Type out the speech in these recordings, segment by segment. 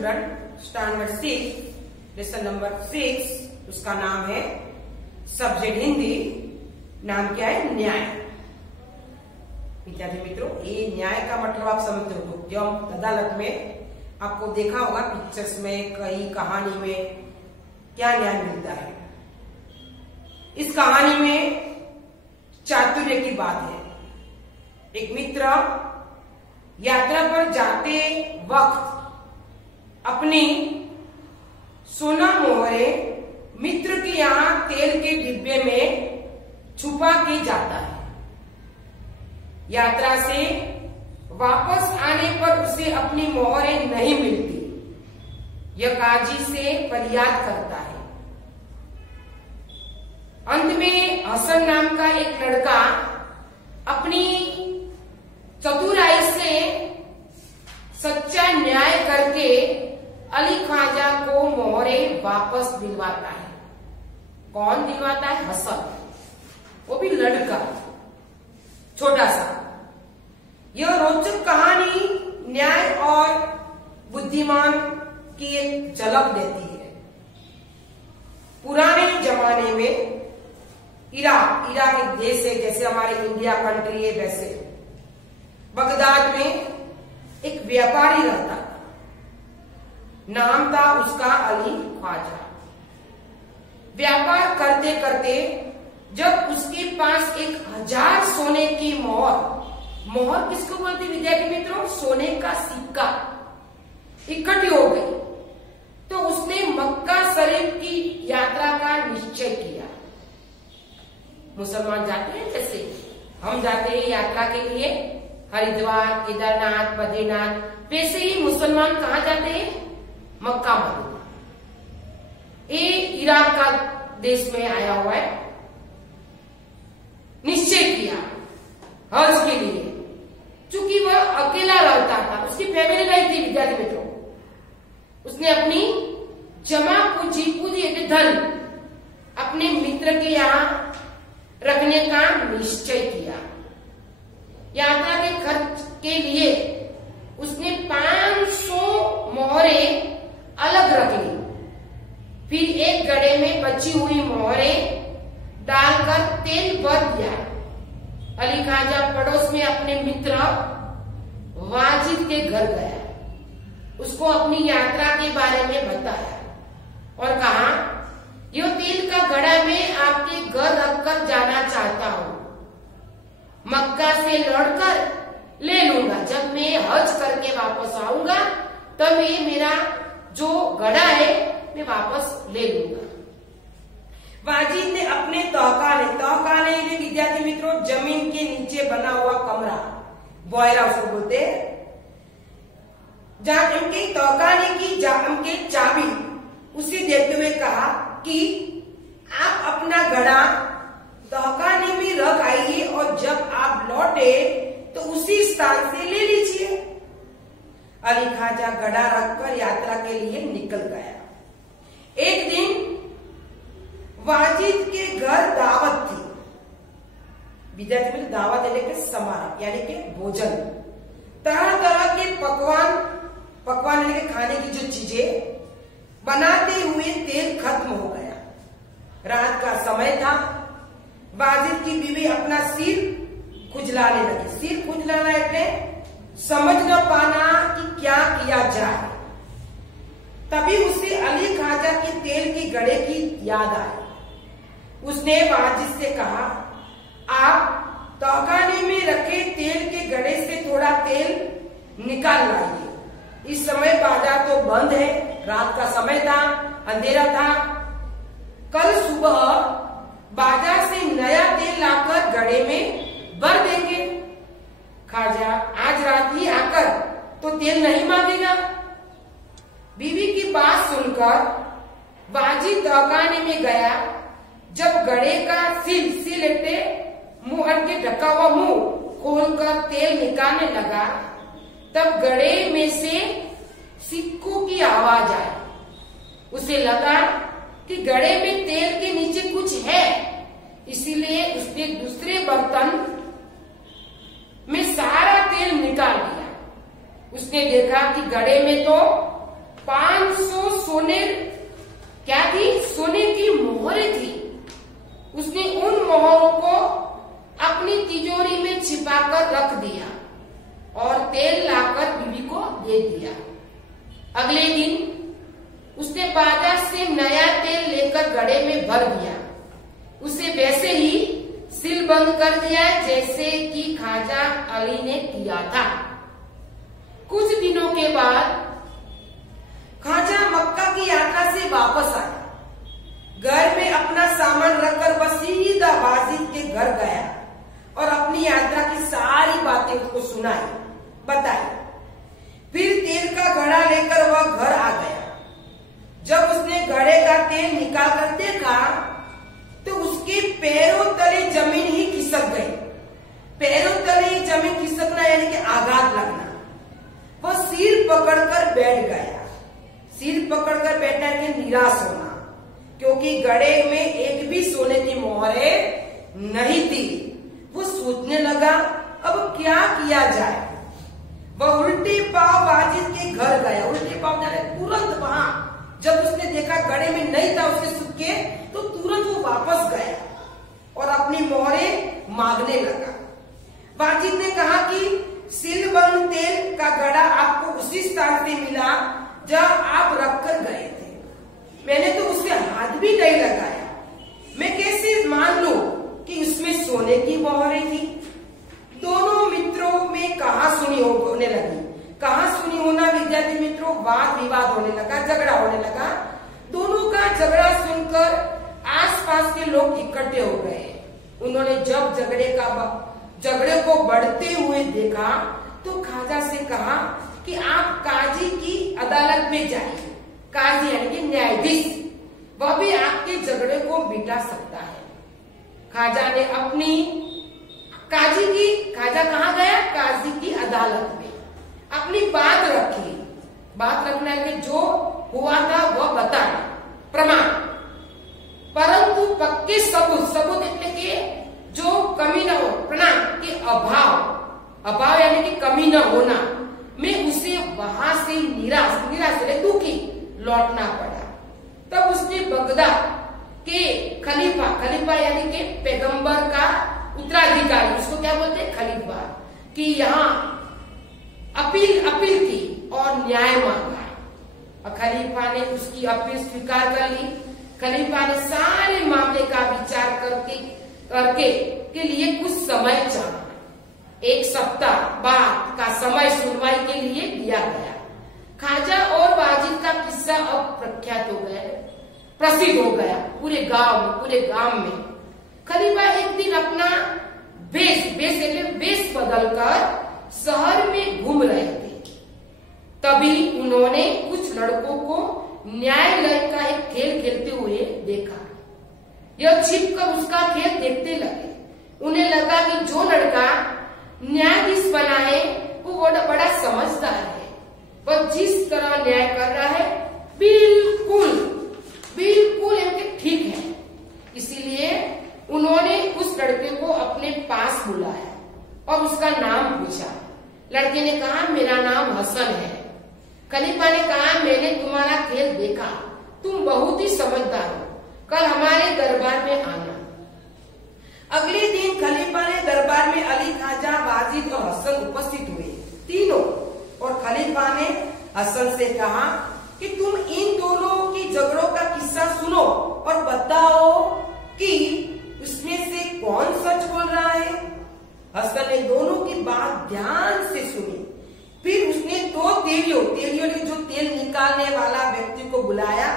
Student, standard 6, lesson number 6, उसका नाम है सब्जेक्ट हिंदी। नाम क्या है? न्याय। विद्यार्थी मित्रों, ये न्याय का मतलब आप समझते हो। जब अदालत में आपको देखा होगा पिक्चर्स में, कई कहानी में क्या न्याय मिलता है। इस कहानी में चातुर्य की बात है। एक मित्र यात्रा पर जाते वक्त अपनी सोना मोहरे मित्र के यहां तेल के डिब्बे में छुपा के जाता है। यात्रा से वापस आने पर उसे अपनी मोहरे नहीं मिलती। यह काजी से फरियाद करता है। अंत में हसन नाम का एक लड़का अपनी चतुराई से सच्चा न्याय करके अली ख्वाजा को मोहरे वापस दिलवाता है। कौन दिलवाता है? हसन, वो भी लड़का, छोटा सा। यह रोचक कहानी न्याय और बुद्धिमान की एक झलक देती है। पुराने जमाने में इराक एक देश है, जैसे हमारे इंडिया कंट्री है, वैसे बगदाद में एक व्यापारी रहता था। नाम था उसका अली ख्वाजा। व्यापार करते करते जब उसके पास 1000 सोने की मोहर किसको बोलते विद्यार्थी मित्रों? सोने का सिक्का इकट्ठी हो गई, तो उसने मक्का शरीफ की यात्रा का निश्चय किया। मुसलमान जाते हैं, जैसे हम जाते हैं यात्रा के लिए हरिद्वार, केदारनाथ, बद्रीनाथ, वैसे ही मुसलमान कहाँ जाते हैं? Mecca Medina. ये इराक का देश में आया हुआ है। निश्चय किया हज के लिए, चूंकि वह अकेला रहता था, उसकी फैमिली नहीं थी विद्यार्थी मित्रों। उसने अपनी जमा पूंजी धन अपने मित्र के यहाँ रखने का निश्चय किया। यात्रा के खर्च के लिए उसने 500 मोहरे अलग रख ली। फिर एक गड्ढे में बची हुई मोहरे डालकर तेल भर दिया। अली ख्वाजा पड़ोस में अपने मित्र वाजिद के घर गया। उसको अपनी यात्रा के बारे में बताया और कहा, यह तेल का घड़ा मैं आपके घर रखकर जाना चाहता हूं। मक्का से लौटकर ले लूंगा। जब मैं हज करके वापस आऊंगा तब ये मेरा जो घड़ा है मैं वापस ले लूंगा। वाजिद ने अपने तहखाने विद्यार्थी मित्रों जमीन के नीचे बना हुआ कमरा, बोयरा उसको बोलते हैं, जहां उनके तहखाने की चाबी उसे देते हुए कहा कि आप अपना घड़ा तहखाने में रख आइए और जब आप लौटे तो उसी स्थान से ले लीजिए। अली ख्वाजा घड़ा रखकर यात्रा के लिए निकल गया। एक दिन वाजिद के घर दावत थी। विद्यार्थी में दावत यानी कि समारोह, यानी कि भोजन। तरह तरह के पकवान यानी कि खाने की जो चीजें बनाते हुए तेल खत्म हो गया। रात का समय था। वाजिद की बीवी अपना सिर खुजलाने लगी। सिर खुजलाना એટલે समझ न पाना कि क्या किया जाए। तभी उसे अली ख्वाजा के तेल की घड़े की याद आई। उसने वाजिद से कहा, आप तहखाने में रखे तेल के घड़े से थोड़ा तेल निकाल लाइए। इस समय बाजार तो बंद है, रात का समय था, अंधेरा था। कल सुबह बाजार से नया तेल लाकर घड़े में भर देंगे। ख्वाजा आज रात ही आकर तो तेल नहीं मांगेगा। बीवी की बात सुनकर वाजिद तहखाने में गया। जब घड़े का सिल मुंह के ढका हुआ मुंह खोलकर तेल निकालने लगा, तब घड़े में से सिक्कों की आवाज आई। उसे लगा कि घड़े में तेल के नीचे कुछ है, इसीलिए उसने दूसरे बर्तन में सारा तेल निकाल दिया। उसने देखा कि घड़े में तो 500 सोने क्या थी, सोने की मोहरें थी। उसने उन मोहरों को अपनी तिजोरी में छिपाकर रख दिया और तेल लाकर बीवी को दे दिया। अगले दिन उसने बाजार से नया तेल लेकर घड़े में भर दिया। उसे वैसे ही सील बंद कर दिया जैसे कि ख्वाजा अली ने किया था। कुछ दिनों के बाद ख्वाजा मक्का की यात्रा से वापस आया। घर में अपना सामान रखकर वह सीधा वाजिद के घर गया और अपनी यात्रा की सारी बातें उसको सुनाई, बताई। फिर तेल का घड़ा लेकर वह घर आ गया। जब उसने घड़े का तेल निकाल कर देखा तो उसके पैरों तले जमीन ही खिसक गई। पैरों तले जमीन खिसकना यानी कि आघात लगना। वह सिर पकड़कर बैठ गया। सिर पकड़कर बैठने के निराश होना, क्योंकि घड़े में एक भी सोने की मोहरें नहीं थी। वो सोचने लगा अब क्या किया जाए। वह उल्टे पांव वाजिद के घर गया। उल्टे पांव जाने तुरंत वहां जब उसने देखा घड़े में नहीं था उसके सुक्के, तो तुरंत वो वापस गया और अपनी मोहरें मांगने लगा। वाजिद ने कहा कि सिलबंद तेल का घड़ा आपको उसी स्थान से मिला जहां आप रखकर गए थे। मैंने तो उससे हाथ भी नहीं लगाया। मैं कैसे मान लूं कि उसमें सोने की मोहरें थी। दोनों मित्रों में कहासुनी होने लगी। कहासुनी होना विद्यार्थी मित्रों, वाद विवाद होने लगा, झगड़ा होने लगा। दोनों का झगड़ा सुनकर आसपास के लोग इकट्ठे हो गए। उन्होंने जब झगड़े को बढ़ते हुए देखा तो ख्वाजा से कहा कि आप काजी की अदालत में जाइए। काजी यानी कि न्यायाधीश, वह भी आपके झगड़े को मिटा सकता है। ख्वाजा ने ख्वाजा कहाँ गया? काजी की अदालत में अपनी बात रखी। बात रखना है कि जो हुआ था वह बताना, प्रमाण, परंतु पक्के सबूत એટલે કે जो कमी न हो, प्रमाण के अभाव यानी कि कमी न होना में उसे वहां से निराश दुखी लौटना पड़ा। तब उसने बगदाद के खलीफा यानी कि पैगंबर का उत्तराधिकारी, उसको क्या बोलते हैं, खलीफा, कि यहाँ अपील की और न्याय मांगा। और खलीफा ने उसकी अपील स्वीकार कर ली। खलीफा ने सारे मामले का विचार करके के लिए कुछ समय चाहा। 1 सप्ताह बाद का समय सुनवाई के लिए दिया गया। ख्वाजा और वाजिद का किस्सा अब प्रख्यात हो गया, प्रसिद्ध हो गया पूरे गांव में। खलीफा एक दिन अपना वेश बदलकर शहर में घूम रहे थे। तभी उन्होंने कुछ लड़कों को न्यायालय का एक खेल खेलते हुए देखा। यह छिपकर उसका खेल देखते लगे। उन्हें लगा कि जो लड़का न्यायाधीश बना है वो बड़ा समझदार है। वह जिस तरह न्याय कर रहा है बिल्कुल ठीक है। इसीलिए उन्होंने उस लड़के को अपने पास बुलाया और उसका नाम पूछा। लड़के ने कहा मेरा नाम हसन है। खलीफा ने कहा मैंने तुम्हारा खेल देखा, तुम बहुत ही समझदार हो, कल हमारे दरबार में आना। अगले दिन खलीफा ने दरबार में अली, ख्वाजा, वाजिद और हसन उपस्थित हुए, तीनों। और खलीफा ने हसन से कहा कि तुम इन दोनों की झगड़ों का किस्सा सुनो और बताओ कि उसमें से कौन सच बोल रहा है। हसन ने दोनों की बात ध्यान से सुनी। फिर उसने 2 तेलियों ने जो तेल निकालने वाला व्यक्ति को बुलाया।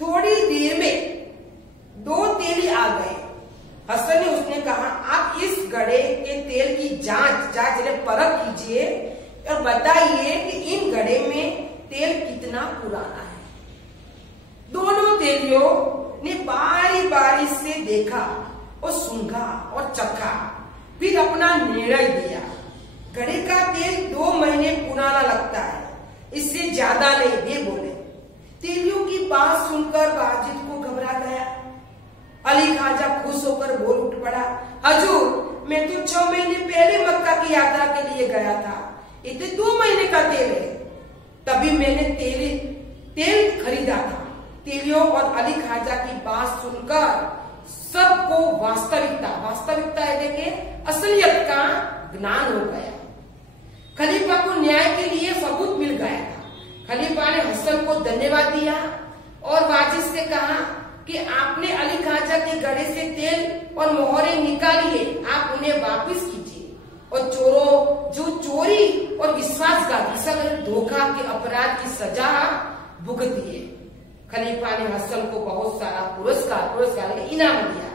थोड़ी देर में 2 तेली आ गए। हसन ने उसने कहा आप इस घड़े के तेल की जांच परख कीजिए और बताइए कि इन घड़े में तेल कितना पुराना है। दोनों तेलियों ने बारी बारी से देखा और सूंघा और चखा, फिर अपना निर्णय दिया। घड़े का तेल 2 महीने पुराना लगता है, इससे ज्यादा नहीं, वे बोले। तेलियों की बात सुनकर वाजिद को घबरा गया। अली ख्वाजा खुश होकर बोल उठ पड़ा, हजूर मैं तो 6 महीने पहले मक्का की यात्रा के लिए गया था, इतने 2 महीने का तेल है। तभी मैंने तेल खरीदा था। तेलियों और अली ख्वाजा की बात सुनकर सबको वास्तविकता है देखिए असलियत का ज्ञान हो गया। खलीफा को न्याय के लिए सबूत मिल गया था। खलीफा ने हसन को धन्यवाद दिया और वाजिद से कहा कि आपने अली ख्वाजा के गड़े से तेल और मोहरें निकाली है, आप उन्हें वापस कीजिए और चोरों जो चोरी और विश्वासघात धोखा के अपराध की सजा भुगती है। खलीफा ने हसन को बहुत सारा पुरस्कार इनाम दिया।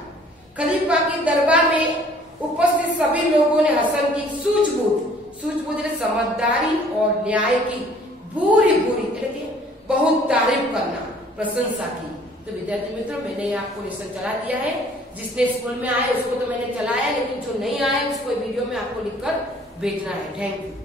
खलीफा के दरबार में उपस्थित सभी लोगों ने हसन की सूझबूझ समझदारी और न्याय की पूरी बहुत तारीफ करना प्रशंसा की। तो विद्यार्थी मित्रों, मैंने आपको लेसन चला दिया है। जिसने स्कूल में आए उसको तो मैंने चलाया, लेकिन जो नहीं आए उसको वीडियो में आपको लिखकर भेजना है। Thank you.